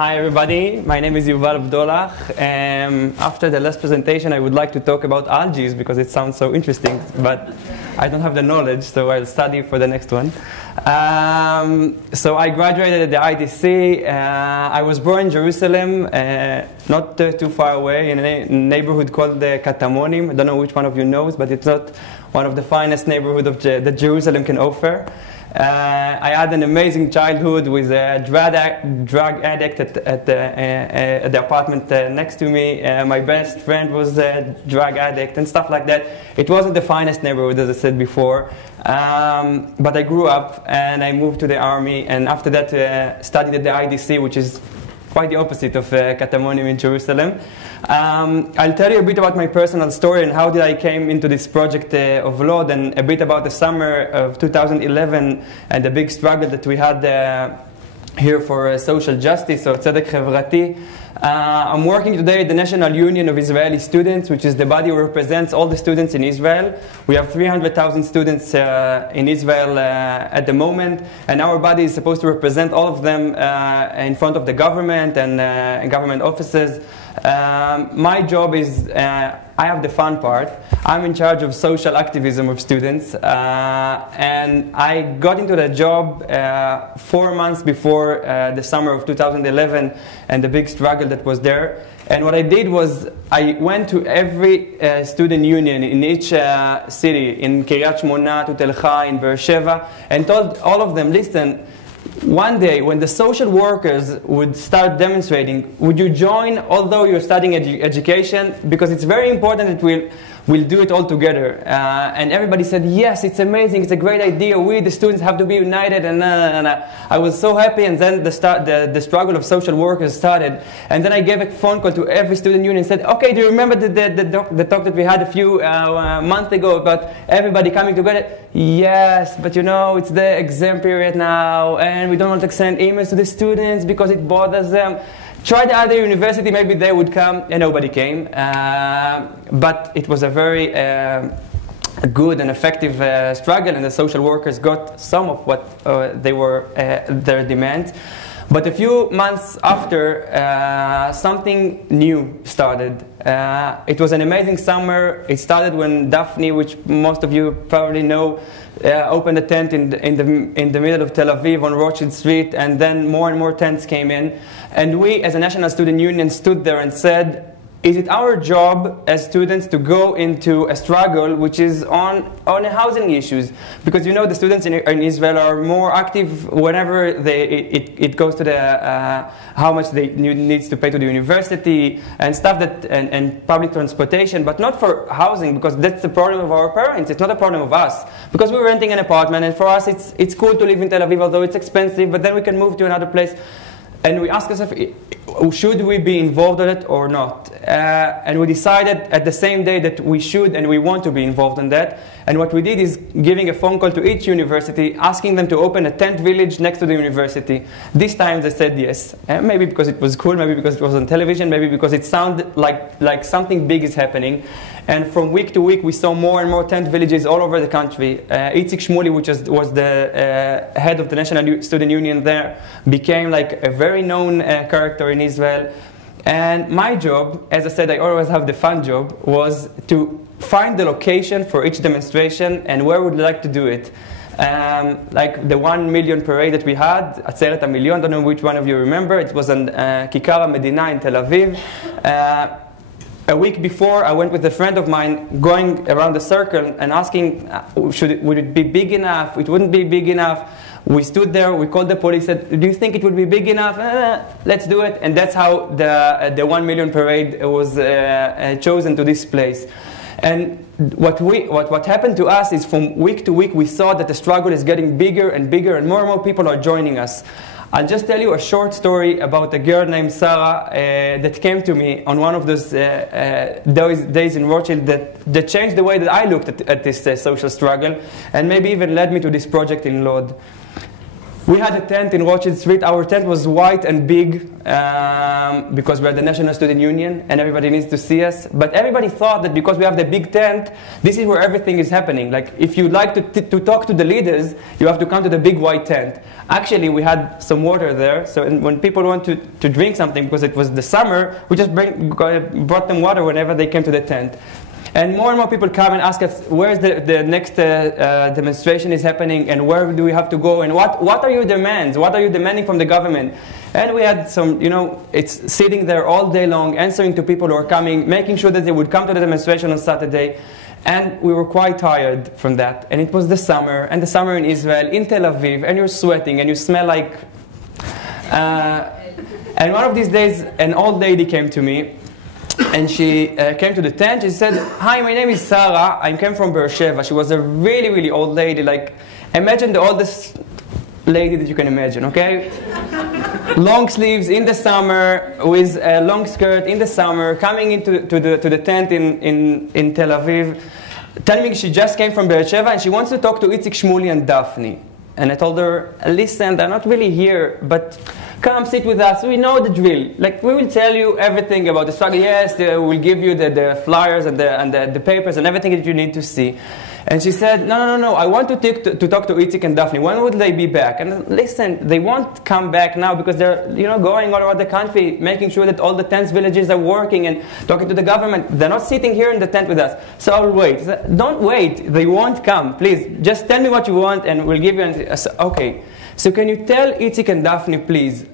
Hi everybody, my name is Yuval Abdollah. After the last presentation I would like to talk about algae because it sounds so interesting, but I don't have the knowledge, so I'll study for the next one. So I graduated at the IDC. I was born in Jerusalem, not too far away, in a neighborhood called Katamonim. I don't know which one of you knows, but it's not one of the finest neighborhoods that Jerusalem can offer. I had an amazing childhood with a drug addict at the apartment next to me. My best friend was a drug addict and stuff like that. It wasn't the finest neighborhood, as I said before. But I grew up and I moved to the army, and after that studied at the IDC, which is quite the opposite of Katamonim in Jerusalem. I'll tell you a bit about my personal story and how did I came into this project of Lod, and a bit about the summer of 2011 and the big struggle that we had here for social justice or tzedek חברתי. I'm working today at the National Union of Israeli Students, which is the body who represents all the students in Israel. We have 300,000 students in Israel at the moment, and our body is supposed to represent all of them in front of the government and government offices. My job is, I have the fun part. I'm in charge of social activism of students, and I got into the job 4 months before the summer of 2011 and the big struggle that was there. And what I did was I went to every student union in each city, in Kiryat Shmona, to Tel Chai, in Be'er Sheva, and told all of them, listen, one day when the social workers would start demonstrating, would you join although you're studying education? Because it's very important that we'll do it all together. And everybody said, yes, it's amazing, it's a great idea, we the students have to be united, and I was so happy. And then the struggle of social workers started, and then I gave a phone call to every student union and said, okay, do you remember the talk that we had a few months ago about everybody coming together? Yes, but you know, it's the exam period now, and we don't want to send emails to the students because it bothers them. Try the other university, maybe they would come, and nobody came. But it was a very good and effective struggle, and the social workers got some of what they were their demands. But a few months after, something new started. It was an amazing summer. It started when Daphne, which most of you probably know, opened a tent in the middle of Tel Aviv on Rothschild Street, and then more and more tents came in. And we, as a National Student Union, stood there and said, is it our job as students to go into a struggle which is on housing issues? Because you know the students in Israel are more active whenever it goes to the how much they needs to pay to the university and stuff that and public transportation, but not for housing, because that's the problem of our parents. It's not a problem of us, because we're renting an apartment, and for us it's cool to live in Tel Aviv, although it's expensive, but then we can move to another place. And we asked ourselves, should we be involved in it or not? And we decided at the same day that we should and we want to be involved in that. And what we did is giving a phone call to each university, asking them to open a tent village next to the university. This time they said yes. Maybe because it was cool, maybe because it was on television, maybe because it sounded like something big is happening. And from week to week we saw more and more tent villages all over the country. Itzik Shmuli, which was the head of the National Student Union there, became like a very known character in Israel. And my job, as I said, I always have the fun job, was to find the location for each demonstration and where would like to do it. Like the 1 million parade that we had, Atzeret HaMilyon, I don't know which one of you remember, it was on Kikar HaMedina in Tel Aviv. A week before, I went with a friend of mine going around the circle and asking, would it be big enough? It wouldn't be big enough. We stood there, we called the police, said, do you think it would be big enough? Let's do it. And that's how the 1 million parade was chosen to this place. And what happened to us is from week to week we saw that the struggle is getting bigger and bigger, and more people are joining us. I'll just tell you a short story about a girl named Sarah that came to me on one of those days in Rothschild that changed the way that I looked at this social struggle, and maybe even led me to this project in Lod. We had a tent in Rothschild Street. Our tent was white and big because we're the National Student Union and everybody needs to see us. But everybody thought that because we have the big tent, this is where everything is happening. Like if you'd like to talk to the leaders, you have to come to the big white tent. Actually, we had some water there. So when people want to drink something, because it was the summer, we just brought them water whenever they came to the tent. And more people come and ask us, where's the next demonstration is happening, and where do we have to go, and what are your demands? What are you demanding from the government? And we had some, it's sitting there all day long, answering to people who are coming, making sure that they would come to the demonstration on Saturday. And we were quite tired from that. And it was the summer, and the summer in Israel, in Tel Aviv, and you're sweating, and you smell like... and one of these days, an old lady came to me, and she came to the tent. She said, "Hi, my name is Sarah. I came from Beersheba." She was a really, really old lady. Like, imagine the oldest lady that you can imagine, okay? Long sleeves in the summer, with a long skirt in the summer, coming into the tent in Tel Aviv, telling me she just came from Beersheba and she wants to talk to Itzik, Shmuley, and Daphne. And I told her, listen, they're not really here, but come sit with us. We know the drill. Like, we will tell you everything about the struggle. Yes, we'll give you the flyers and the papers and everything that you need to see. And she said, no, I want to talk to Itzik and Daphne. When would they be back? And listen, they won't come back now because they're going all around the country, making sure that all the tent villages are working and talking to the government. They're not sitting here in the tent with us. So I'll wait. Said, don't wait. They won't come. Please, just tell me what you want and we'll give you an... Okay. So can you tell Itzik and Daphne, please,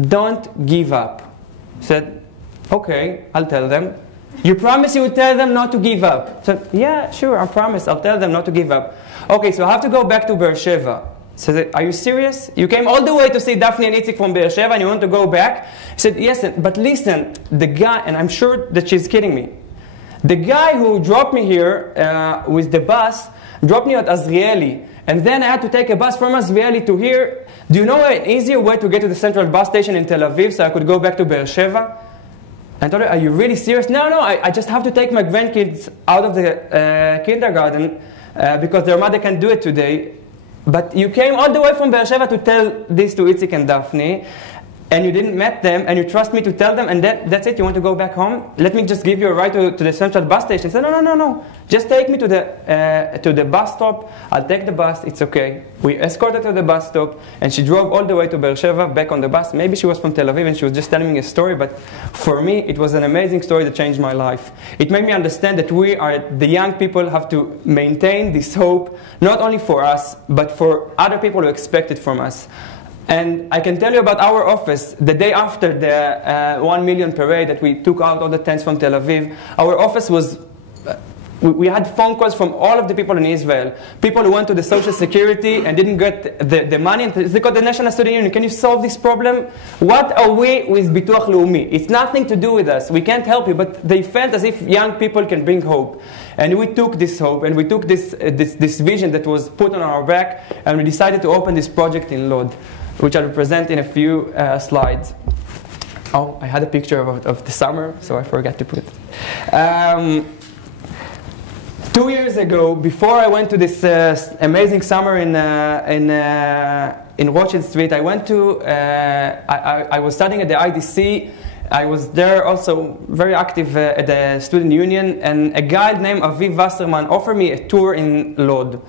don't give up? I said, okay, I'll tell them. You promise you will tell them not to give up? So, yeah, sure, I promise. I'll tell them not to give up. Okay, so I have to go back to Beersheba. So, are you serious? You came all the way to see Daphne and Itzik from Beersheba and you want to go back? He said, yes, but listen, the guy, and I'm sure that she's kidding me. The guy who dropped me here with the bus dropped me at Azrieli. And then I had to take a bus from Azrieli to here. Do you know an easier way to get to the central bus station in Tel Aviv so I could go back to Beersheba? I told her, are you really serious? No, I just have to take my grandkids out of the kindergarten because their mother can't do it today. But you came all the way from Beersheba to tell this to Itzik and Daphne, and you didn't meet them, and you trust me to tell them, and that's it? You want to go back home? Let me just give you a ride to the central bus station. He said, no. Just take me to the bus stop. I'll take the bus. It's okay. We escorted her to the bus stop, and she drove all the way to Beersheba, back on the bus. Maybe she was from Tel Aviv, and she was just telling me a story, but for me, it was an amazing story that changed my life. It made me understand that the young people, have to maintain this hope, not only for us, but for other people who expect it from us. And I can tell you about our office. The day after the 1 million parade that we took out all the tents from Tel Aviv, our office was... We had phone calls from all of the people in Israel. People who went to the Social Security and didn't get the money. They got the National Student Union. Can you solve this problem? What are we with Bituach Leumi? It's nothing to do with us. We can't help you. But they felt as if young people can bring hope. And we took this hope and we took this vision that was put on our back, and we decided to open this project in Lod, which I'll present in a few slides. Oh, I had a picture of the summer, so I forgot to put it. 2 years ago, before I went to this amazing summer in Rothschild Street, I went to, I was studying at the IDC. I was there also very active at the student union, and a guy named Aviv Wasserman offered me a tour in Lod.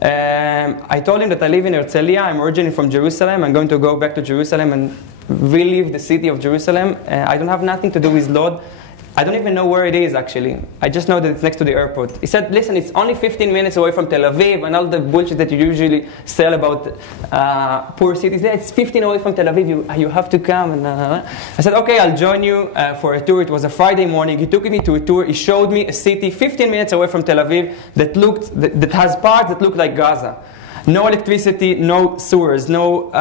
I told him that I live in Herzliya. I'm originally from Jerusalem. I'm going to go back to Jerusalem and relive the city of Jerusalem. I don't have nothing to do with Lod. I don't even know where it is, actually. I just know that it's next to the airport. He said, listen, it's only 15 minutes away from Tel Aviv and all the bullshit that you usually sell about poor cities. Yeah, it's 15 away from Tel Aviv. You have to come. And, I said, okay, I'll join you for a tour. It was a Friday morning. He took me to a tour. He showed me a city 15 minutes away from Tel Aviv that has parts that look like Gaza. No electricity, no sewers, no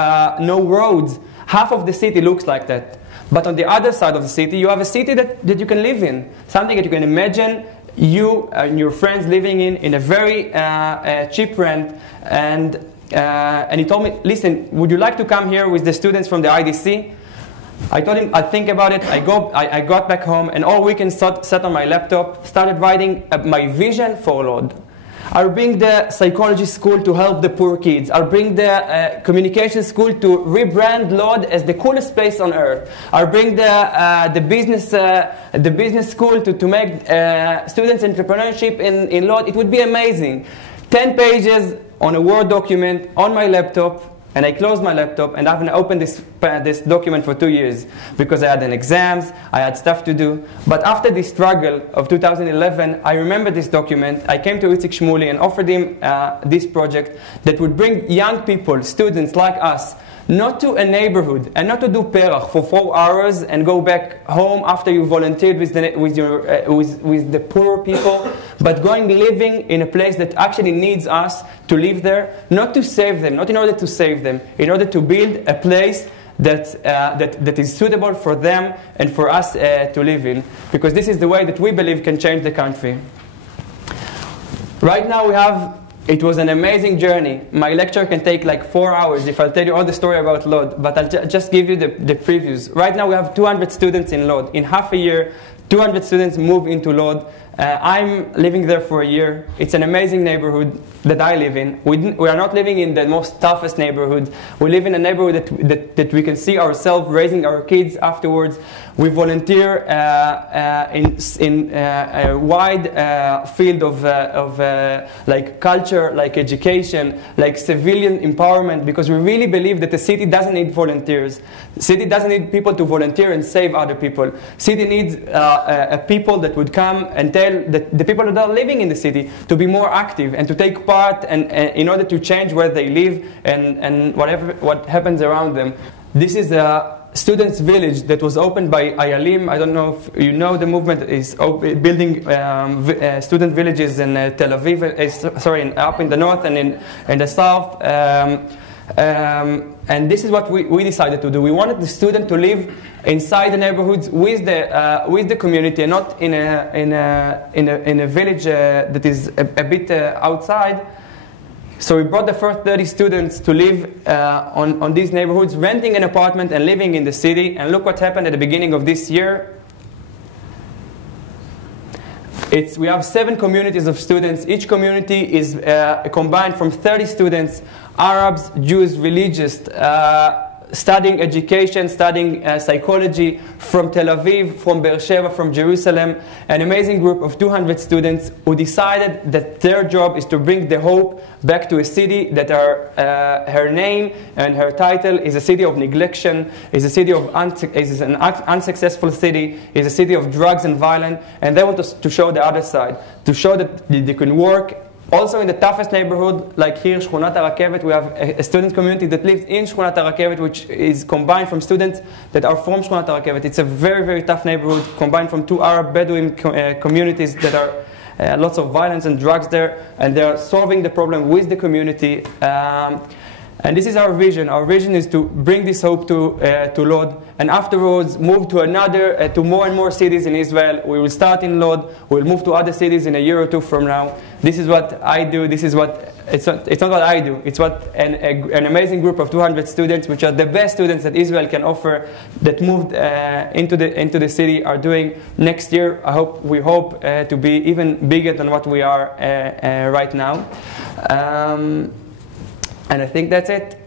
roads. Half of the city looks like that. But on the other side of the city, you have a city that you can live in. Something that you can imagine you and your friends living in a very cheap rent. And he told me, listen, would you like to come here with the students from the IDC? I told him, I'll think about it. I got back home, and all weekend sat on my laptop, started writing my vision for Lod. I'll bring the psychology school to help the poor kids. I'll bring the communication school to rebrand Lod as the coolest place on earth. I'll bring the business school to make students entrepreneurship in Lod. It would be amazing. 10 pages on a Word document on my laptop. And I closed my laptop, and I haven't opened this document for 2 years because I had exams, I had stuff to do. But after the struggle of 2011, I remember this document. I came to Itzik Shmuli and offered him this project that would bring young people, students like us, not to a neighborhood and not to do perach for 4 hours and go back home after you volunteered with the poor people, but living in a place that actually needs us to live there, not to save them, not in order to save them, in order to build a place that is suitable for them and for us to live in, because this is the way that we believe can change the country. Right now it was an amazing journey. My lecture can take like 4 hours if I'll tell you all the story about Lod, but I'll just give you the previews. Right now we have 200 students in Lod. In half a year, 200 students move into Lod. I'm living there for a year. It's an amazing neighborhood that I live in. We are not living in the most toughest neighborhood. We live in a neighborhood that we can see ourselves raising our kids afterwards. We volunteer in a wide field of like culture, like education, like civilian empowerment, because we really believe that the city doesn't need volunteers. The city doesn't need people to volunteer and save other people. City needs people that would come and tell the people that are living in the city to be more active and to take part and in order to change where they live and what happens around them. This is a students' village that was opened by Ayalim. I don't know if you know the movement is building student villages in Tel Aviv, up in the north and in the south. And this is what we decided to do. We wanted the student to live inside the neighborhoods with the community and not in a village that is a bit outside. So we brought the first 30 students to live on these neighborhoods, renting an apartment and living in the city. And look what happened at the beginning of this year. We have 7 communities of students. Each community is combined from 30 students, Arabs, Jews, religious, studying education, studying psychology from Tel Aviv, from Beersheba, from Jerusalem. An amazing group of 200 students who decided that their job is to bring the hope back to a city that her name and her title is a city of neglection, is a city of is an unsuccessful city, is a city of drugs and violence, and they want to show the other side, to show that they can work. Also in the toughest neighborhood, like here, Shchunat HaRakevet, we have a student community that lives in Shchunat HaRakevet, which is combined from students that are from Shchunat HaRakevet. It's a very, very tough neighborhood, combined from 2 Arab Bedouin communities that are lots of violence and drugs there, and they are solving the problem with the community. And this is our vision. Our vision is to bring this hope to Lod, and afterwards move to to more and more cities in Israel. We will start in Lod. We'll move to other cities in a year or 2 from now. This is what I do. This is what it's not what I do. It's what an amazing group of 200 students, which are the best students that Israel can offer, that moved into the city, are doing next year. We hope to be even bigger than what we are right now. And I think that's it.